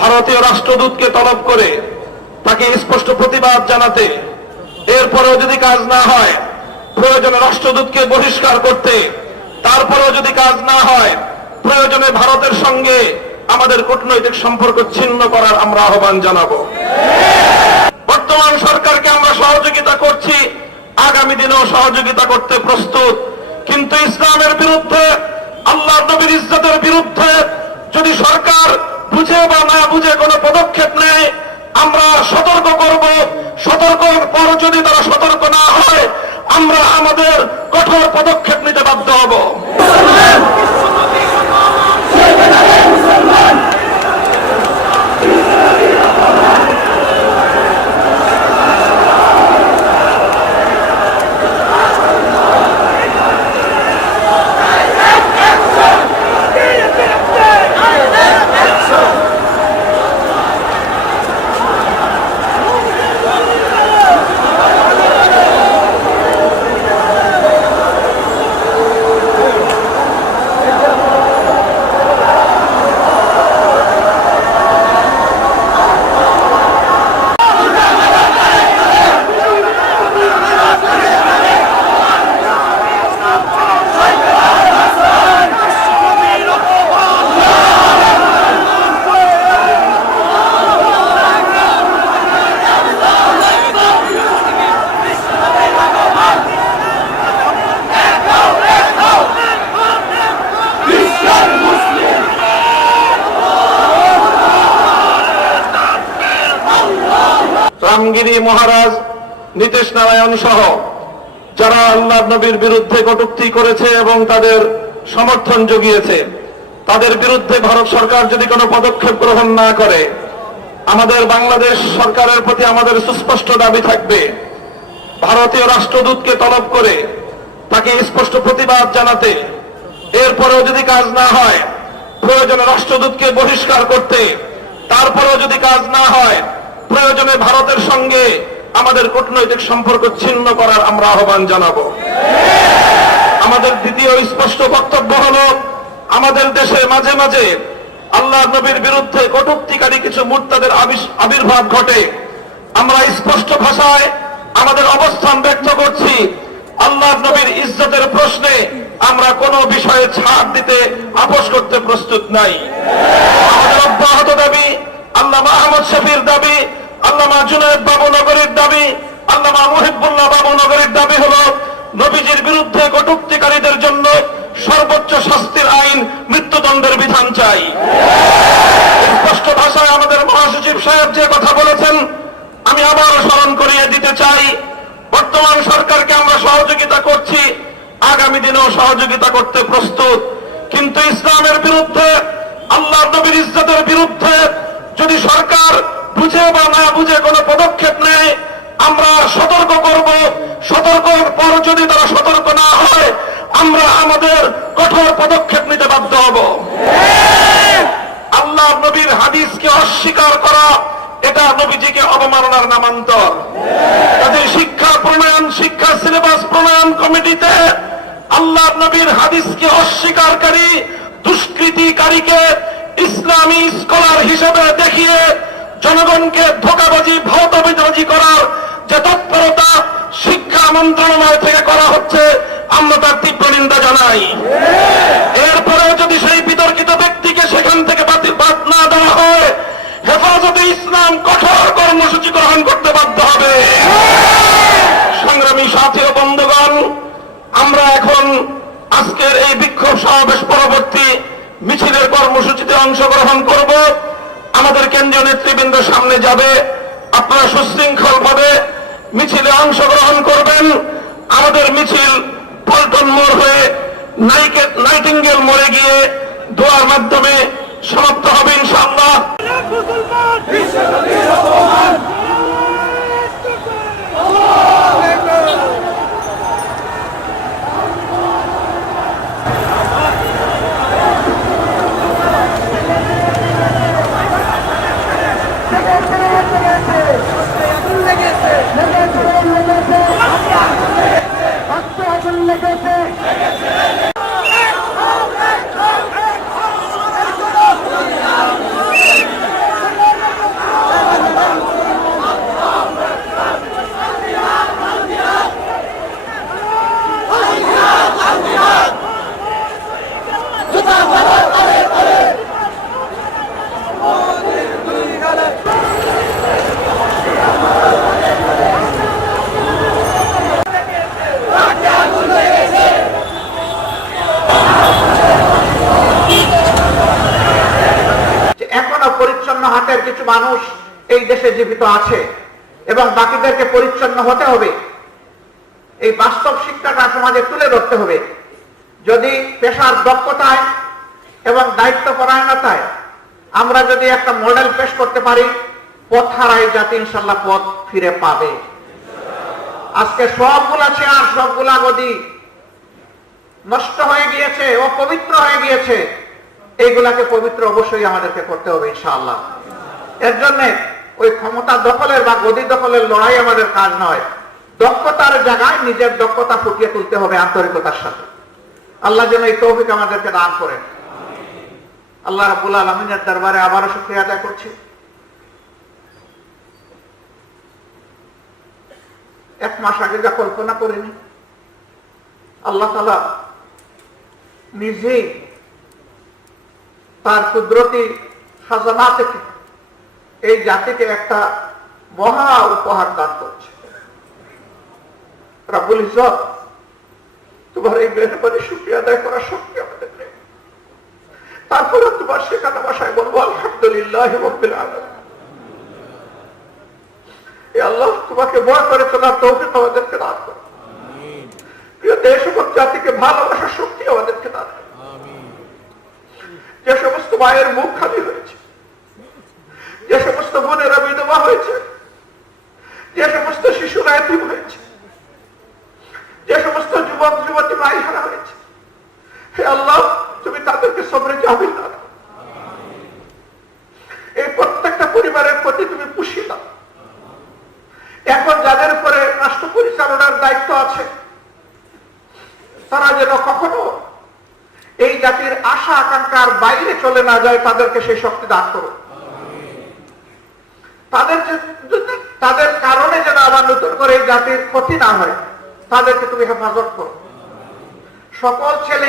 ভারতীয় রাষ্ট্রদূতকে তলব করে তাকে স্পষ্ট প্রতিবাদ জানাতে, এরপরেও যদি কাজ না হয় প্রয়োজনে রাষ্ট্রদূতকে বহিষ্কার করতে, তারপরেও যদি কাজ না হয় প্রয়োজনে ভারতের সঙ্গে আমাদের কূটনৈতিক সম্পর্ক ছিন্ন করার আমরা আহ্বান জানাবো। বর্তমান সরকারকে আমরা সহযোগিতা করছি, আগামী দিনেও সহযোগিতা করতে প্রস্তুত। কিন্তু ইসলামের বিরুদ্ধে, আল্লাহর নবীর ইজ্জতের বিরুদ্ধে যদি সরকার বুঝে বা না বুঝে কোনো পদক্ষেপ নেয়, আমরা সতর্ক করব। সতর্কের পর যদি তারা সতর্ক না হয়, আমরা আমাদের কঠোর পদক্ষেপ নিতে বাধ্য হব। রামগিরি মহারাজ, নীতিশ নারায়ণ সহ যারা আল্লাহর নবীর বিরুদ্ধে কটূক্তি করেছে এবং তাদের সমর্থন জুগিয়েছে, তাদের বিরুদ্ধে ভারত সরকার যদি কোনো পদক্ষেপ গ্রহণ না করে, আমাদের বাংলাদেশ সরকারের প্রতি আমাদের সুস্পষ্ট দাবি থাকবে ভারতীয় রাষ্ট্রদূতকে তলব করে তাকে স্পষ্ট প্রতিবাদ জানাতে, এরপরেও যদি কাজ না হয় প্রয়োজনে রাষ্ট্রদূতকে বহিষ্কার করতে, তারপরেও যদি কাজ না হয় প্রয়োজনে ভারতের সঙ্গে আমাদের কূটনৈতিক সম্পর্ক ছিন্ন করার আমরা আহ্বান জানাবো। আমাদের দ্বিতীয় স্পষ্ট বক্তব্য হলো, আমাদের দেশে মাঝে মাঝে আল্লাহর নবীর বিরুদ্ধে কটূক্তিকারী কিছু মুরতাদের আবির্ভাব ঘটে। আমরা স্পষ্ট ভাষায় আমাদের অবস্থান ব্যক্ত করছি, আল্লাহর নবীর ইজ্জতের প্রশ্নে আমরা কোনো বিষয়ে ছাড় দিতে আপোষ করতে প্রস্তুত নাই। আমাদের অব্যাহত দাবি, আল্লামা আহমদ শফির দাবি, আল্লামা জুনায়েদ বাবু নগরীর দাবি, আল্লামা মুহিবুল্লাহ বাবু নগরীর দাবি হলো নবীজির বিরুদ্ধে কটূক্তিকারীদের জন্য সর্বোচ্চ শাস্তির আইন, মৃত্যুদণ্ডের বিধান চাই। স্পষ্ট ভাষায় আমাদের মহাসচিব সাহেব যে কথা বলেছেন আমি আবারও স্মরণ করিয়ে দিতে চাই। বর্তমান সরকারকে আমরা সহযোগিতা করছি, আগামী দিনেও সহযোগিতা করতে প্রস্তুত। কিন্তু ইসলামের বিরুদ্ধে, আল্লাহর নবীর ইজ্জতের বিরুদ্ধে যদি সরকার বুঝে বা না বুঝে কোনো পদক্ষেপ নেয়, আমরা সতর্ক করব। সতর্কের পর যদি তারা সতর্ক না হয়, আমরা আমাদের কঠোর পদক্ষেপ নিতে বাধ্য হব। আল্লাহর নবীর হাদিসকে অস্বীকার করা, এটা নবীজিকে অবমাননার নামান্তর। তাদের শিক্ষা প্রণয়ন, শিক্ষা সিলেবাস প্রণয়ন কমিটিতে আল্লাহর নবীর হাদিসকে অস্বীকারী দুষ্কৃতিকারীকে ইসলামী স্কলার হিসেবে দেখিয়ে জনগণকে ধোঁকাবাজি, ভৌতবিদাজি করার যে তৎপরতা শিক্ষা মন্ত্রণালয় থেকে করা হচ্ছে, আমরা তার তীব্র নিন্দা জানাই। এরপরেও যদি সেই বিতর্কিত ব্যক্তিকে সেখান থেকে বাদ না দেওয়া হয়, হেফাজতে ইসলাম কঠোর কর্মসূচি গ্রহণ করতে বাধ্য হবে। সংগ্রামী সাথী ও বন্ধুগণ, আমরা এখন আজকের এই বিক্ষোভ সমাবেশ পরবর্তী মিছিলের কর্মসূচিতে অংশগ্রহণ করব। আমাদের কেন্দ্রীয় নেতৃবৃন্দ সামনে যাবে, আপনারা সুশৃঙ্খল ভাবে মিছিলে অংশগ্রহণ করবেন। আমাদের মিছিল পল্টন মোড় হয়ে নাইটিঙ্গেল মোড়ে গিয়ে দোয়ার মাধ্যমে সমাপ্ত হবে ইনশাআল্লাহ। পরিচ্ছন্ন হাতের কিছু মানুষ এই দেশে জীবিত আছে এবং বাকিদেরকে পরিচ্ছন্ন হতে হবে। এই বাস্তব শিক্ষাটা সমাজে তুলে ধরতে হবে। যদি পেশার দক্ষতায় এবং দায়িত্ব পরায়ণতায় আমরা যদি একটা মডেল পেশ করতে পারি, পথ হারাই জাতি ইনশাল্লাহ পথ ফিরে পাবে। আজকে সবগুলা চেয়ার, সবগুলা গদি নষ্ট হয়ে গিয়েছে, অপবিত্র হয়ে গিয়েছে। এইগুলাকে পবিত্র অবশ্যই আমাদেরকে করতে হবে ইনশাআল্লাহ। এর জন্য ওই ক্ষমতা দখলের বা গদি দখলের লড়াই আমাদের কাজ নয়। দক্ষতার জায়গায় নিজের দক্ষতা ফুটিয়ে তুলতে হবে আন্তরিকতার সাথে। আল্লাহ যেন এই তৌফিক আমাদেরকে দান করেন। আল্লাহ রাব্বুল আলামিনের দরবারে আবারও শুকরিয়া আদায় করছি। এক মাস আগে যা কল্পনা করিনি, আল্লাহ তাআলা নিজেই তার কুদরতি খাজানা থেকে এই জাতিকে একটা মহা উপহার দান করছে। রব্বুল ইজ্জত, তোমার এই মেহরবানি শুকরিয়া আদায় করার শক্তি আমাদের নেই। তারপরে তোমার শেখানো ভাষায় বলবো আলহামদুলিল্লাহ রাব্বিল আলামিন। এ আল্লাহ, তোমাকে ভয় করে চলার তৌফিক আমাদেরকে দান করো। প্রিয় দেশ এবং জাতিকে ভালোবাসার শক্তি আমাদেরকে দান করো। যে সমস্ত মায়ের মুখ খালি হয়েছে, যে সমস্ত বোনেরা বিধবা হয়েছে, যে সমস্ত শিশুরা এতিম হয়েছে, যে সমস্ত যুবক যুবতী মাইহারা হয়েছে, হে আল্লাহ, তুমি তাদেরকে সবরে জামিল দাও। এই প্রত্যেকটা পরিবারের প্রতি তুমি পুষি দাও। এখন যাদের উপরে রাষ্ট্র পরিচালনার দায়িত্ব আছে, তারা যেন কখনো এই জাতির আশা আকাঙ্ক্ষার বাইরে চলে না যায়, তাদেরকে সেই শক্তি দান করো। তাদের কারণে যেন আবার নতুন করে এই জাতির ক্ষতি না হয়, তাদেরকে তুমি হেফাজত করো। সকল ছেলে